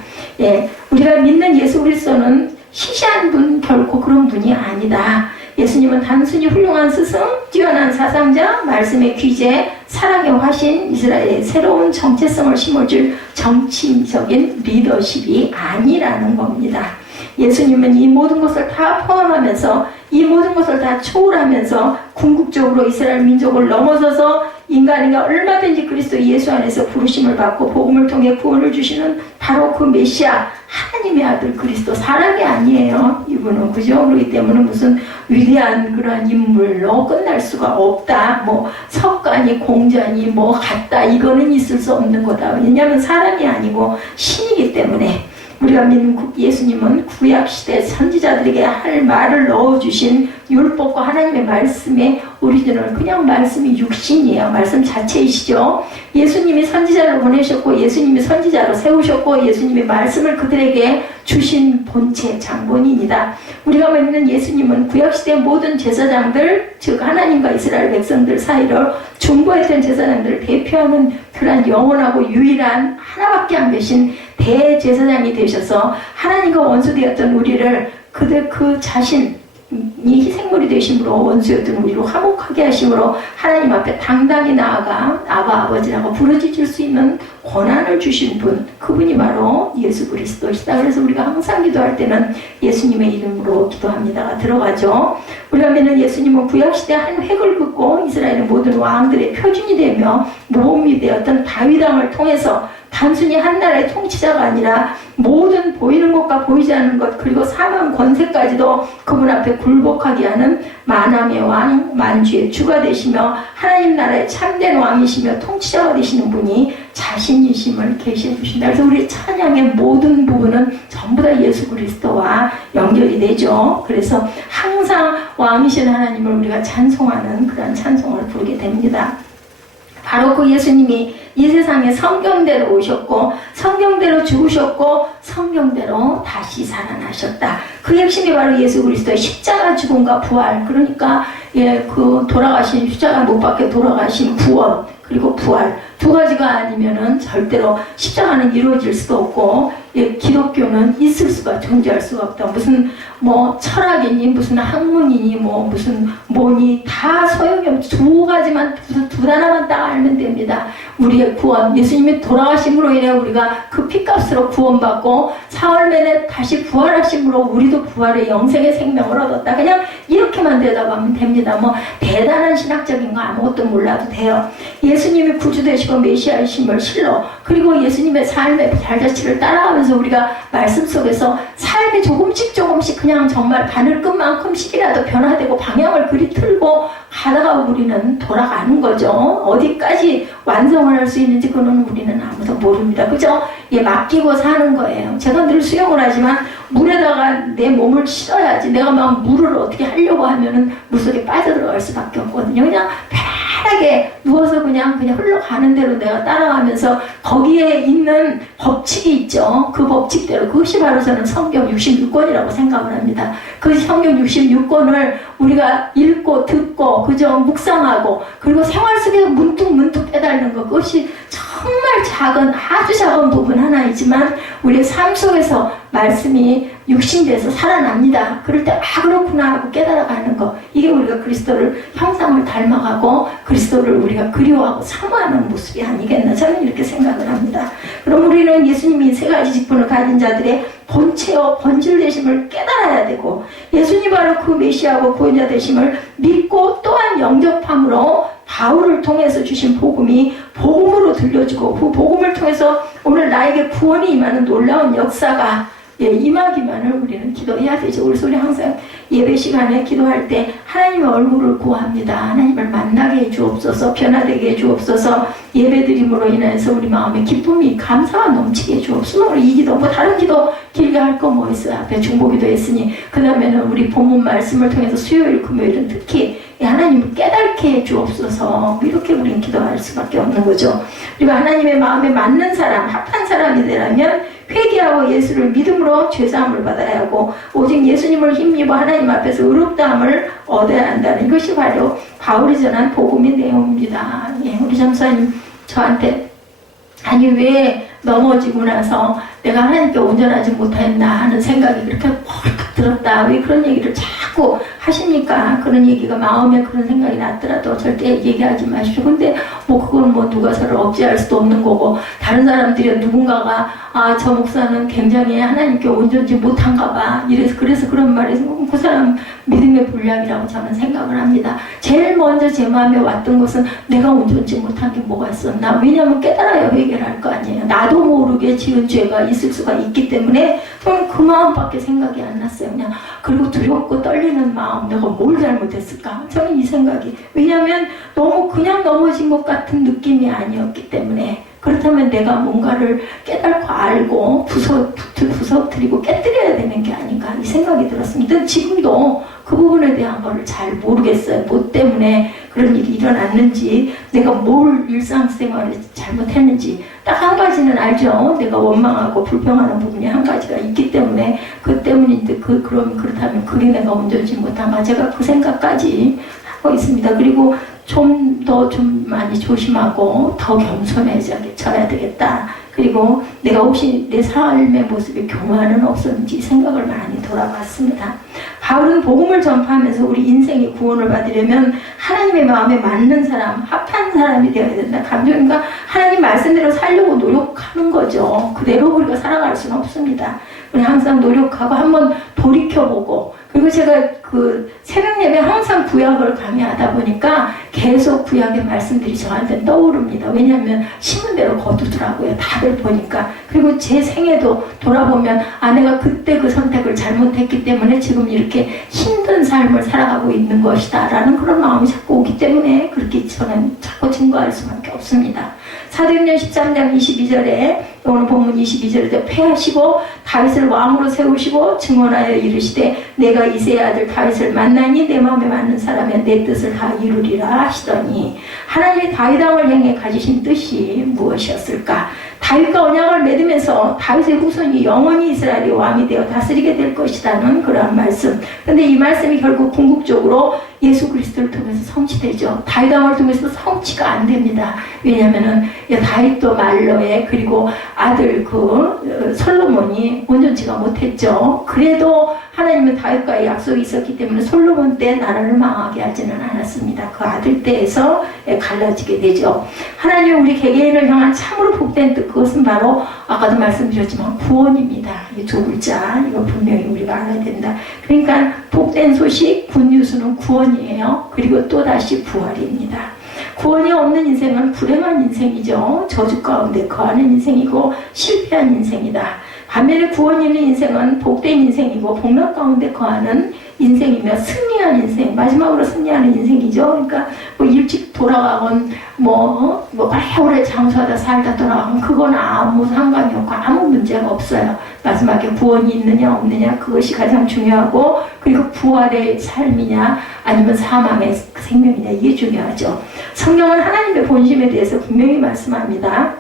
우리가 믿는 예수 그리스도는 시시한 분, 결코 그런 분이 아니다. 예수님은 단순히 훌륭한 스승, 뛰어난 사상자, 말씀의 귀재, 사랑의 화신, 이스라엘의 새로운 정체성을 심어줄 정치적인 리더십이 아니라는 겁니다. 예수님은 이 모든 것을 다 포함하면서 이 모든 것을 다 초월하면서 궁극적으로 이스라엘 민족을 넘어서서 인간에게 얼마든지 그리스도 예수 안에서 부르심을 받고 복음을 통해 구원을 주시는 바로 그 메시아 하나님의 아들 그리스도, 사람이 아니에요. 이분은, 그죠? 그렇기 때문에 무슨 위대한 그런 인물로 끝날 수가 없다. 뭐 석가니 공자니 뭐 같다, 이거는 있을 수 없는 거다. 왜냐하면 사람이 아니고 신이기 때문에. 우리가 믿는 예수님은 구약시대 선지자들에게 할 말을 넣어주신 율법과 하나님의 말씀의 오리지널, 그냥 말씀이 육신이에요. 말씀 자체이시죠. 예수님이 선지자를 보내셨고 예수님이 선지자로 세우셨고 예수님의 말씀을 그들에게 주신 본체 장본인이다. 우리가 믿는 예수님은 구약시대의 모든 제사장들, 즉 하나님과 이스라엘 백성들 사이를 중보했던 제사장들을 대표하는 그런 영원하고 유일한 하나밖에 안 계신 대제사장이 되셔서 하나님과 원수되었던 우리를 그들 그 자신이 희생물이 되심으로 원수였던 우리로 화목하게 하심으로 하나님 앞에 당당히 나아가 아바 아버지라고 부르짖을 수 있는 권한을 주신 분, 그분이 바로 예수 그리스도시다. 그래서 우리가 항상 기도할 때는 예수님의 이름으로 기도합니다가 들어가죠. 우리가 믿는 예수님은 구약시대 한 획을 긋고 이스라엘의 모든 왕들의 표준이 되며 모범이 되었던 다윗 왕을 통해서 단순히 한 나라의 통치자가 아니라 모든 보이는 것과 보이지 않는 것, 그리고 사망 권세까지도 그분 앞에 굴복하게 하는 만왕의 왕, 만주의 주가 되시며 하나님 나라의 참된 왕이시며 통치자가 되시는 분이 자신이심을 계시해 주신다. 그래서 우리 찬양의 모든 부분은 전부 다 예수 그리스도와 연결이 되죠. 그래서 항상 왕이신 하나님을 우리가 찬송하는 그런 찬송을 부르게 됩니다. 바로 그 예수님이 이 세상에 성경대로 오셨고 성경대로 죽으셨고 성경대로 다시 살아나셨다. 그 핵심이 바로 예수 그리스도의 십자가 죽음과 부활. 그러니까 그 돌아가신, 십자가 못 박혀 돌아가신 구원 그리고 부활, 두 가지가 아니면은 절대로 십자가는 이루어질 수도 없고 기독교는 있을 수가, 존재할 수가 없다. 무슨 뭐 철학이니 무슨 학문이니 뭐 무슨 뭐니 다 소용이 없죠. 두 가지만, 두 하나만 딱 알면 됩니다. 우리의 구원, 예수님이 돌아가심으로 인해 우리가 그 피값으로 구원받고 사흘 만에 다시 부활하심으로 우리도 부활의 영생의 생명을 얻었다. 그냥 이렇게만 대답하면 됩니다. 뭐 대단한 신학적인 거 아무것도 몰라도 돼요. 예수님이 구주 되시고 메시아이심을 실로, 그리고 예수님의 삶의 발자취를 따라가면서 우리가 말씀 속에서 삶이 조금씩 그냥 정말 바늘끝만큼씩이라도 변화되고 방향을 그리 틀고 가다가 우리는 돌아가는 거죠. 어디까지 완성을 할 수 있는지 그거는 우리는 아무도 모릅니다. 그죠? 맡기고 사는 거예요. 제가 늘 수영을 하지만 물에다가 내 몸을 실어야지, 내가 막 물을 어떻게 하려고 하면은 물속에 빠져들어갈 수밖에 없거든요. 그냥 편하게 누워서 그냥 흘러가는 대로 내가 따라가면서 거기에 있는 법칙이 있죠. 그 법칙대로, 그것이 바로 저는 성경 66권이라고 생각을 합니다. 그 성경 66권을 우리가 읽고 듣고 그저 묵상하고 그리고 생활 속에서 문득 깨달는 것, 그것이 정말 작은, 아주 작은 부분 하나이지만 우리의 삶 속에서 말씀이 육신돼서 살아납니다. 그럴 때 그렇구나 하고 깨달아가는 것, 이게 우리가 그리스도를 형상을 닮아가고 그리스도를 우리가 그리워하고 사모하는 모습이 아니겠나, 저는 이렇게 생각을 합니다. 그럼 우리는 예수님이 세 가지 직분을 가진 자들의 본체요 본질 되심을 깨달아야 되고, 예수님 바로 그 메시아고 구원자 되심을 믿고 또한 영접함으로 바울을 통해서 주신 복음이 복음으로 들려주고 그 복음을 통해서 오늘 나에게 구원이 임하는 놀라운 역사가 임하기만을 우리는 기도해야 되죠. 그래서 우리 항상 예배 시간에 기도할 때 하나님의 얼굴을 구합니다. 하나님을 만나게 해주옵소서, 변화되게 해주옵소서, 예배드림으로 인해서 우리 마음에 기쁨이, 감사가 넘치게 해주옵소서. 우리 이 기도, 뭐 다른 기도 길게 할 거 뭐 있어요. 앞에 중보기도 했으니 그 다음에는 우리 본문 말씀을 통해서 수요일 금요일은 특히 하나님을 깨닫게 해주옵소서, 이렇게 우리는 기도할 수밖에 없는 거죠. 그리고 하나님의 마음에 맞는 사람, 합한 사람이 되려면 회개하고 예수를 믿음으로 죄사함을 받아야 하고 오직 예수님을 힘입어 하나님 앞에서 의롭다함을 얻어야 한다는 이것이 바로 바울이 전한 복음의 내용입니다. 우리 전사님 저한테 아니 왜 넘어지고 나서 내가 하나님께 온전하지 못했나 하는 생각이 그렇게 펄컥 들었다, 왜 그런 얘기를 자꾸 하십니까? 그런 얘기가 마음에 그런 생각이 났더라도 절대 얘기하지 마시오. 근데 뭐 그건 뭐 누가 서를 억제할 수도 없는 거고, 다른 사람들이 누군가가 저 목사는 굉장히 하나님께 온전치 못한가 봐, 그래서 그런 말에서 그 사람 믿음의 불량이라고 저는 생각을 합니다. 제일 먼저 제 마음에 왔던 것은 내가 온전치 못한 게 뭐가 있었나. 왜냐하면 깨달아야 해결할 거 아니에요. 나도 모르게 지은 죄가 있을 수가 있기 때문에 저는 그 마음밖에 생각이 안 났어요. 그냥. 그리고 두렵고 떨리는 마음, 내가 뭘 잘못했을까? 저는 이 생각이. 왜냐하면 너무 그냥 넘어진 것 같은 느낌이 아니었기 때문에. 그렇다면 내가 뭔가를 깨닫고 알고 부서뜨리고 깨뜨려야 되는 게 아닌가, 이 생각이 들었습니다. 지금도 그 부분에 대한 거를 잘 모르겠어요. 뭐 때문에 그런 일이 일어났는지, 내가 뭘 일상생활에 잘못했는지. 딱 한 가지는 알죠. 내가 원망하고 불평하는 부분이 한 가지가 있기 때문에, 그 때문인데 그렇다면 그게 내가 온전치 못한가, 제가 그 생각까지 하고 있습니다. 그리고 좀 많이 조심하고 더 겸손해져야 되겠다. 그리고 내가 혹시 내 삶의 모습에 교만은 없었는지 생각을 많이 돌아봤습니다. 바울은 복음을 전파하면서 우리 인생의 구원을 받으려면 하나님의 마음에 맞는 사람, 합한 사람이 되어야 된다. 감정인가? 하나님 말씀대로 살려고 노력하는 거죠. 그대로 우리가 살아갈 수는 없습니다. 우리 항상 노력하고 한번 돌이켜보고, 그리고 제가 그 새벽 예배 항상 구약을 강의하다 보니까 계속 구약의 말씀들이 저한테 떠오릅니다. 왜냐하면 심은 대로 거두더라고요. 다들 보니까. 그리고 제 생애도 돌아보면 내가 그때 그 선택을 잘못했기 때문에 지금 이렇게 힘든 삶을 살아가고 있는 것이다 라는 그런 마음이 자꾸 오기 때문에 그렇게 저는 자꾸 증거할 수밖에 없습니다. 사도행전 13장 22절에, 오늘 본문 22절에 패하시고 다윗을 왕으로 세우시고 증언하여 이르시되 내가 이새의 아들 다윗을 만나니 내 마음에 맞는 사람의 내 뜻을 다 이루리라 하시더니, 하나님이 다윗 왕을 향해 가지신 뜻이 무엇이었을까? 다윗과 언약을 맺으면서 다윗의 후손이 영원히 이스라엘의 왕이 되어 다스리게 될 것이라는 그러한 말씀. 근데 이 말씀이 결국 궁극적으로 예수 그리스도를 통해서 성취되죠. 다윗 왕을 통해서 성취가 안 됩니다. 왜냐하면은 다윗도 말로에, 그리고 아들 솔로몬이 온전치가 못했죠. 그래도 하나님은 다윗과의 약속이 있었기 때문에 솔로몬 때 나라를 망하게 하지는 않았습니다. 그 아들 때에서 갈라지게 되죠. 하나님 우리 개개인을 향한 참으로 복된 뜻, 그것은 바로 아까도 말씀드렸지만 구원입니다. 이 두 글자, 이거 분명히 우리가 알아야 된다. 그러니까 복된 소식, 굿뉴스는 구원이에요. 그리고 또다시 부활입니다. 구원이 없는 인생은 불행한 인생이죠. 저주 가운데 거하는 인생이고 실패한 인생이다. 반면에 구원이 있는 인생은 복된 인생이고 복락 가운데 거하는 인생이며 승리한 인생, 마지막으로 승리하는 인생이죠. 그러니까 뭐 일찍 돌아가건 오래 장수하다 살다 돌아가건 그건 아무 상관이 없고 아무 문제가 없어요. 마지막에 구원이 있느냐 없느냐, 그것이 가장 중요하고, 그리고 부활의 삶이냐 아니면 사망의 생명이냐, 이게 중요하죠. 성경은 하나님의 본심에 대해서 분명히 말씀합니다.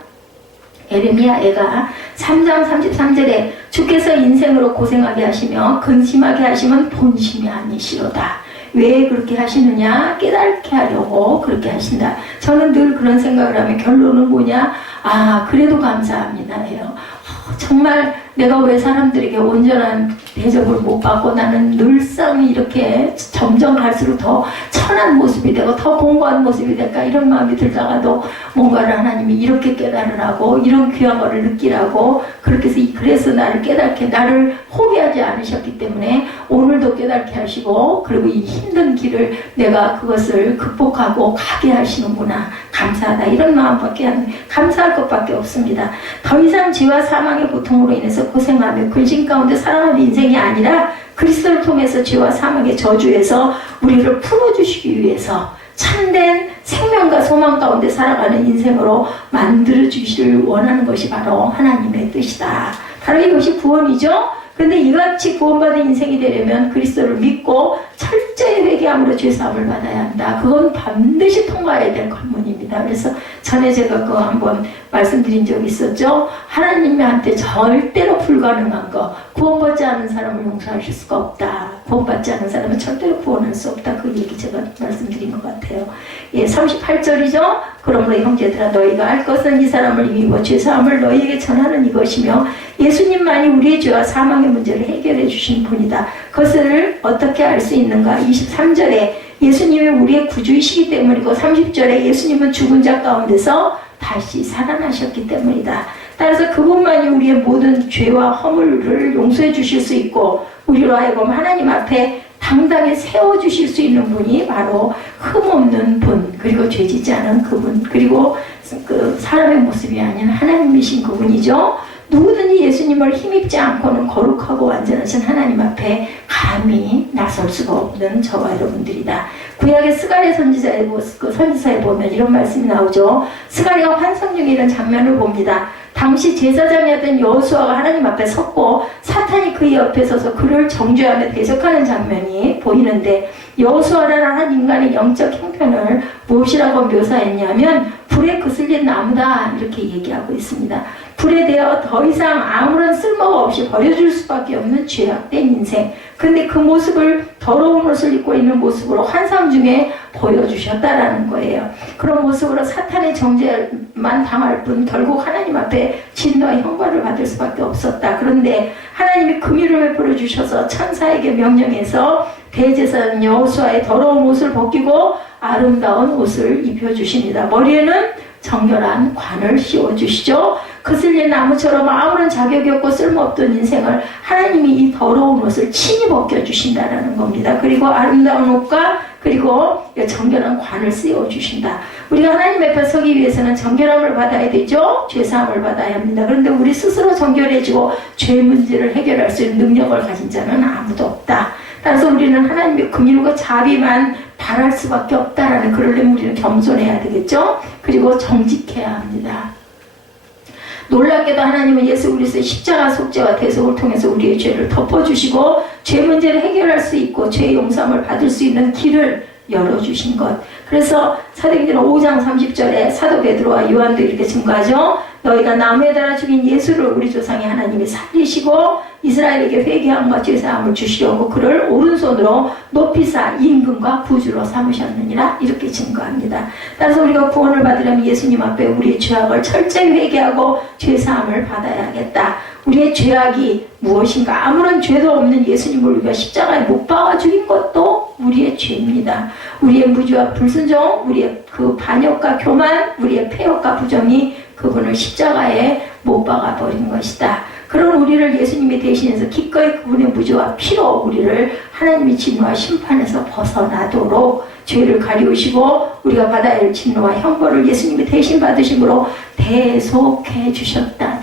에레미야가 3장 33절에 주께서 인생으로 고생하게 하시며 근심하게 하시면 본심이 아니시로다. 왜 그렇게 하시느냐? 깨닫게 하려고 그렇게 하신다. 저는 늘 그런 생각을 하면 결론은 뭐냐? 그래도 감사합니다 해요. 정말 내가 왜 사람들에게 온전한 대접을 못 받고 나는 늘상 이렇게 점점 갈수록 더 천한 모습이 되고 더 공고한 모습이 될까, 이런 마음이 들다가도 뭔가를 하나님이 이렇게 깨달으라고, 이런 귀한 거를 느끼라고, 그래서 나를 깨닫게, 나를 포기하지 않으셨기 때문에 오늘도 깨닫게 하시고, 그리고 이 힘든 길을 내가 그것을 극복하고 가게 하시는구나, 감사하다, 이런 마음밖에 감사할 것밖에 없습니다. 더 이상 죄와 사망의 고통으로 인해서 고생하며 근심 가운데 살아가는 인생이 아니라 그리스도를 통해서 죄와 사망의 저주에서 우리를 풀어주시기 위해서 참된 생명과 소망 가운데 살아가는 인생으로 만들어주시를 원하는 것이 바로 하나님의 뜻이다. 바로 이것이 구원이죠. 그런데 이같이 구원받은 인생이 되려면 그리스도를 믿고 철저히 회개함으로 죄사함을 받아야 한다. 그건 반드시 통과해야 될 관문입니다. 그래서 전에 제가 그거 한번 말씀드린 적이 있었죠. 하나님한테 절대로 불가능한 거, 구원받지 않은 사람을 용서하실 수가 없다. 구원받지 않은 사람은 절대로 구원할 수 없다. 그 얘기 제가 말씀드린 것 같아요. 예, 38절이죠. 그러므로 형제들아 너희가 알 것은 이 사람을 이기고 죄사함을 너희에게 전하는 이것이며 예수님만이 우리의 죄와 사망의 문제를 해결해 주신 분이다. 그것을 어떻게 알 수 있는가? 23절에 예수님이 우리의 구주이시기 때문이고 30절에 예수님은 죽은 자 가운데서 다시 살아나셨기 때문이다. 따라서 그분만이 우리의 모든 죄와 허물을 용서해 주실 수 있고 우리로 하여금 하나님 앞에 당당히 세워주실 수 있는 분이 바로 흠없는 분, 그리고 죄짓지 않은 그분, 그리고 그 사람의 모습이 아닌 하나님이신 그분이죠. 누구든지 예수님을 힘입지 않고는 거룩하고 완전하신 하나님 앞에 감히 나설 수가 없는 저와 여러분들이다. 구약의 스가랴 선지서에 보면 이런 말씀이 나오죠. 스가랴가 환상 중에 이런 장면을 봅니다. 당시 제사장이었던 여호수아가 하나님 앞에 섰고 사탄이 그의 옆에 서서 그를 정죄하며 대적하는 장면이 보이는데 여호수아라는 한 인간의 영적 형편을 무엇이라고 묘사했냐면 불에 거슬린 나무다 이렇게 얘기하고 있습니다. 불에 대어 더 이상 아무런 쓸모가 없이 버려줄 수밖에 없는 죄악된 인생. 근데 그 모습을 더러운 옷을 입고 있는 모습으로 환상 중에 보여주셨다라는 거예요. 그런 모습으로 사탄의 정죄만 당할 뿐 결국 하나님 앞에 진노와 형벌을 받을 수밖에 없었다. 그런데 하나님이 긍휼을 베풀어 주셔서 천사에게 명령해서 대제사장 여호수아의 더러운 옷을 벗기고 아름다운 옷을 입혀주십니다. 머리에는 정결한 관을 씌워주시죠. 거슬린 나무처럼 아무런 자격이 없고 쓸모없던 인생을 하나님이 이 더러운 옷을 친히 벗겨주신다는 겁니다. 그리고 아름다운 옷과 그리고 정결한 관을 씌워주신다. 우리가 하나님 앞에 서기 위해서는 정결함을 받아야 되죠. 죄사함을 받아야 합니다. 그런데 우리 스스로 정결해지고 죄 문제를 해결할 수 있는 능력을 가진 자는 아무도 없다. 따라서 우리는 하나님의 긍휼과 자비만 바랄 수밖에 없다라는, 그러려면 우리는 겸손해야 되겠죠. 그리고 정직해야 합니다. 놀랍게도 하나님은 예수 그리스도의 십자가 속죄와 대속을 통해서 우리의 죄를 덮어주시고 죄 문제를 해결할 수 있고 죄의 용서함을 받을 수 있는 길을 열어주신 것. 그래서 사도행전 5장 30절에 사도 베드로와 요한도 이렇게 증거하죠. 너희가 나무에 달아 죽인 예수를 우리 조상의 하나님이 살리시고 이스라엘에게 회개함과 죄사함을 주시려고 그를 오른손으로 높이사 임금과 구주로 삼으셨느니라 이렇게 증거합니다. 따라서 우리가 구원을 받으려면 예수님 앞에 우리의 죄악을 철저히 회개하고 죄사함을 받아야겠다. 우리의 죄악이 무엇인가? 아무런 죄도 없는 예수님을 우리가 십자가에 못 박아 죽인 것도 우리의 죄입니다. 우리의 무지와 불순종, 우리의 그 반역과 교만, 우리의 폐역과 부정이 그분을 십자가에 못 박아 버린 것이다. 그런 우리를 예수님이 대신해서 기꺼이 그분의 무지와 피로 우리를 하나님의 진노와 심판에서 벗어나도록 죄를 가리우시고 우리가 받아야 할 진노와 형벌을 예수님이 대신 받으심으로 대속해 주셨다.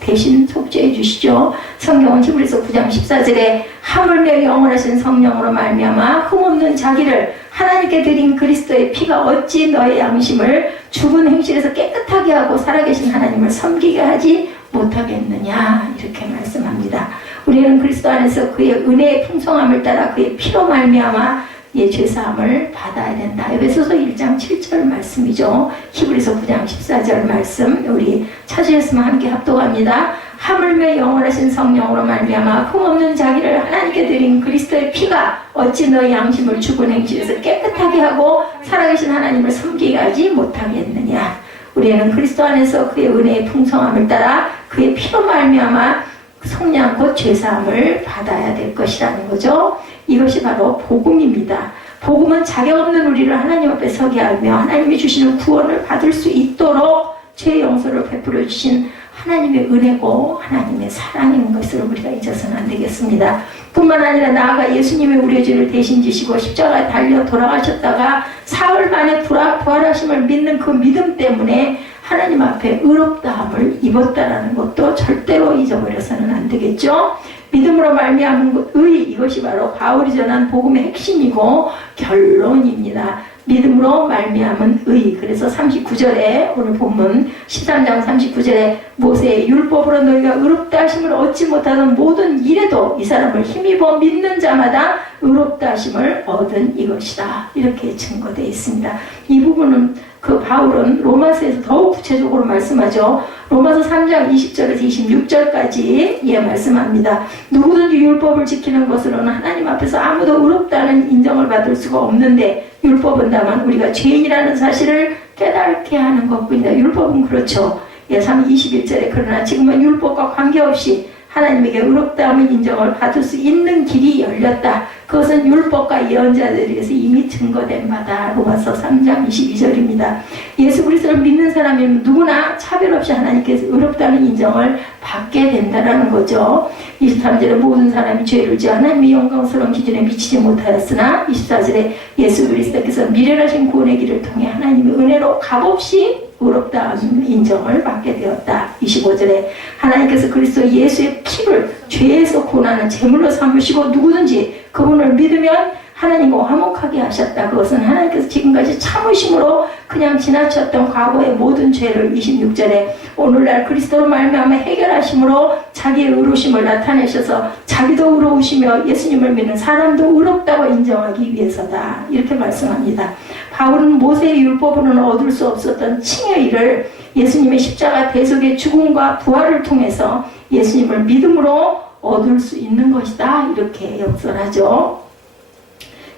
대신 속죄해 주시죠. 성경은 히브리서 9장 14절에 하물며 영원하신 성령으로 말미암아 흠없는 자기를 하나님께 드린 그리스도의 피가 어찌 너의 양심을 죽은 행실에서 깨끗하게 하고 살아계신 하나님을 섬기게 하지 못하겠느냐 이렇게 말씀합니다. 우리는 그리스도 안에서 그의 은혜의 풍성함을 따라 그의 피로 말미암아 죄사함을 받아야 된다. 에베소서 1장 7절 말씀이죠. 히브리서 9장 14절 말씀 우리 찾으셨으면 함께 합독합니다. 하물며 영원하신 성령으로 말미암아 흠없는 자기를 하나님께 드린 그리스도의 피가 어찌 너의 양심을 죽은 행실에서 깨끗하게 하고 살아계신 하나님을 섬기게 하지 못하겠느냐. 우리는 그리스도 안에서 그의 은혜의 풍성함을 따라 그의 피로 말미암아 속량 곧 죄사함을 받아야 될 것이라는 거죠. 이것이 바로 복음입니다. 복음은 자격 없는 우리를 하나님 앞에 서게 하며 하나님이 주시는 구원을 받을 수 있도록 죄 용서를 베풀어 주신 하나님의 은혜고 하나님의 사랑인 것을 우리가 잊어서는 안 되겠습니다. 뿐만 아니라 나아가 예수님이 우리의 죄를 대신 지시고 십자가에 달려 돌아가셨다가 사흘 만에 부활하심을 믿는 그 믿음 때문에 하나님 앞에 의롭다함을 입었다라는 것도 절대로 잊어버려서는 안 되겠죠. 믿음으로 말미암은 의, 이것이 바로 바울이 전한 복음의 핵심이고 결론입니다. 믿음으로 말미암은 의. 그래서 39절에 오늘 본문 13장 39절에 모세의 율법으로 너희가 의롭다 하심을 얻지 못하던 모든 일에도 이 사람을 힘입어 믿는 자마다 의롭다 하심을 얻은 이것이다. 이렇게 증거되어 있습니다. 이 부분은 그 바울은 로마서에서 더욱 구체적으로 말씀하죠. 로마서 3장 20절에서 26절까지 말씀합니다. 누구든지 율법을 지키는 것으로는 하나님 앞에서 아무도 의롭다는 인정을 받을 수가 없는데 율법은 다만 우리가 죄인이라는 사실을 깨닫게 하는 것뿐이다. 율법은 그렇죠. 3장 21절에 그러나 지금은 율법과 관계없이 하나님에게 의롭다함의 인정을 받을 수 있는 길이 열렸다. 그것은 율법과 예언자들에게서 이미 증거된 바다. 로마서 3장 22절입니다. 예수 그리스도를 믿는 사람이면 누구나 차별 없이 하나님께서 의롭다는 인정을 받게 된다는 거죠. 23절에 모든 사람이 죄를 지어 하나님의 영광스러운 기준에 미치지 못하였으나 24절에 예수 그리스도께서 미련하신 구원의 길을 통해 하나님의 은혜로 값없이 의롭다는 인정을 받게 되었다. 25절에 하나님께서 그리스도 예수의 피를 죄에서 구원하는 제물로 삼으시고 누구든지 그분을 믿으면 하나님과 화목하게 하셨다. 그것은 하나님께서 지금까지 참으심으로 그냥 지나쳤던 과거의 모든 죄를 26절에 오늘날 그리스도로 말미암아 해결하심으로 자기의 의로우심을 나타내셔서 자기도 의로우시며 예수님을 믿는 사람도 의롭다고 인정하기 위해서다. 이렇게 말씀합니다. 바울은 모세의 율법으로는 얻을 수 없었던 칭의를 예수님의 십자가 대속의 죽음과 부활을 통해서 예수님을 믿음으로 얻을 수 있는 것이다. 이렇게 역설하죠.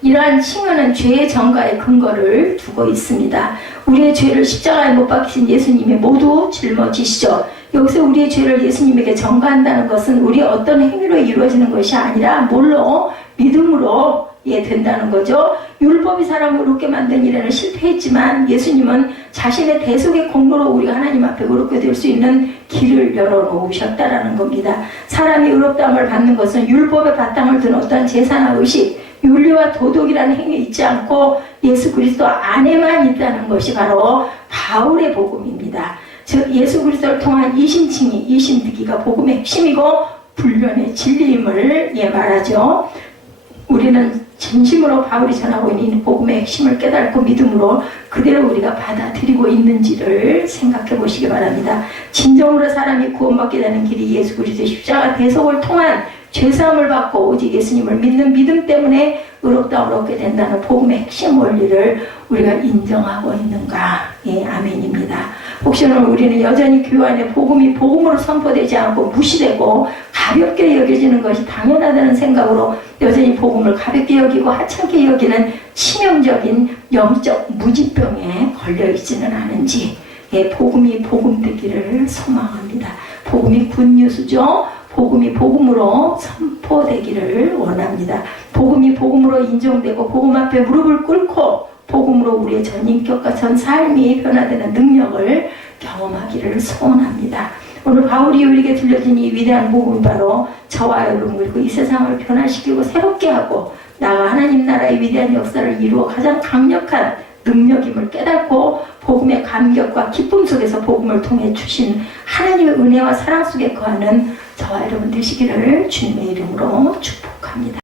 이러한 칭의는 죄의 전가의 근거를 두고 있습니다. 우리의 죄를 십자가에 못 박히신 예수님이 모두 짊어지시죠. 여기서 우리의 죄를 예수님에게 전가한다는 것은 우리의 어떤 행위로 이루어지는 것이 아니라 뭘로? 믿음으로 된다는 거죠. 율법이 사람을 의롭게 만든 일에는 실패했지만 예수님은 자신의 대속의 공로로 우리가 하나님 앞에 의롭게 될 수 있는 길을 열어놓으셨다라는 겁니다. 사람이 의롭다함을 받는 것은 율법의 바탕을 둔 어떤 제사나 의식, 윤리와 도덕이라는 행위에 있지 않고 예수 그리스도 안에만 있다는 것이 바로 바울의 복음입니다. 즉 예수 그리스도를 통한 이심칭의, 이심듣기가 복음의 핵심이고 불변의 진리임을 말하죠. 우리는 진심으로 바울이 전하고 있는 복음의 핵심을 깨닫고 믿음으로 그대로 우리가 받아들이고 있는지를 생각해 보시기 바랍니다. 진정으로 사람이 구원받게 되는 길이 예수 그리스도의 십자가 대속을 통한 죄사함을 받고 오직 예수님을 믿는 믿음 때문에 의롭다함을 얻게 된다는 복음의 핵심 원리를 우리가 인정하고 있는가? 아멘입니다. 혹시 오늘 우리는 여전히 교회 안에 복음이 복음으로 선포되지 않고 무시되고 가볍게 여겨지는 것이 당연하다는 생각으로 여전히 복음을 가볍게 여기고 하찮게 여기는 치명적인 영적 무지병에 걸려있지는 않은지 복음이 복음 되기를 소망합니다. 복음이 굿뉴스죠. 복음이 복음으로 선포되기를 원합니다. 복음이 복음으로 인정되고 복음 앞에 무릎을 꿇고 복음으로 우리의 전 인격과 전 삶이 변화되는 능력을 경험하기를 소원합니다. 오늘 바울이 우리에게 들려진 이 위대한 복음이 바로 저와 여러분 그리고 이 세상을 변화시키고 새롭게 하고 나아가 하나님 나라의 위대한 역사를 이루어 가장 강력한 능력임을 깨닫고 복음의 감격과 기쁨 속에서 복음을 통해 주신 하나님의 은혜와 사랑 속에 거하는 저와 여러분 되시기를 주님의 이름으로 축복합니다.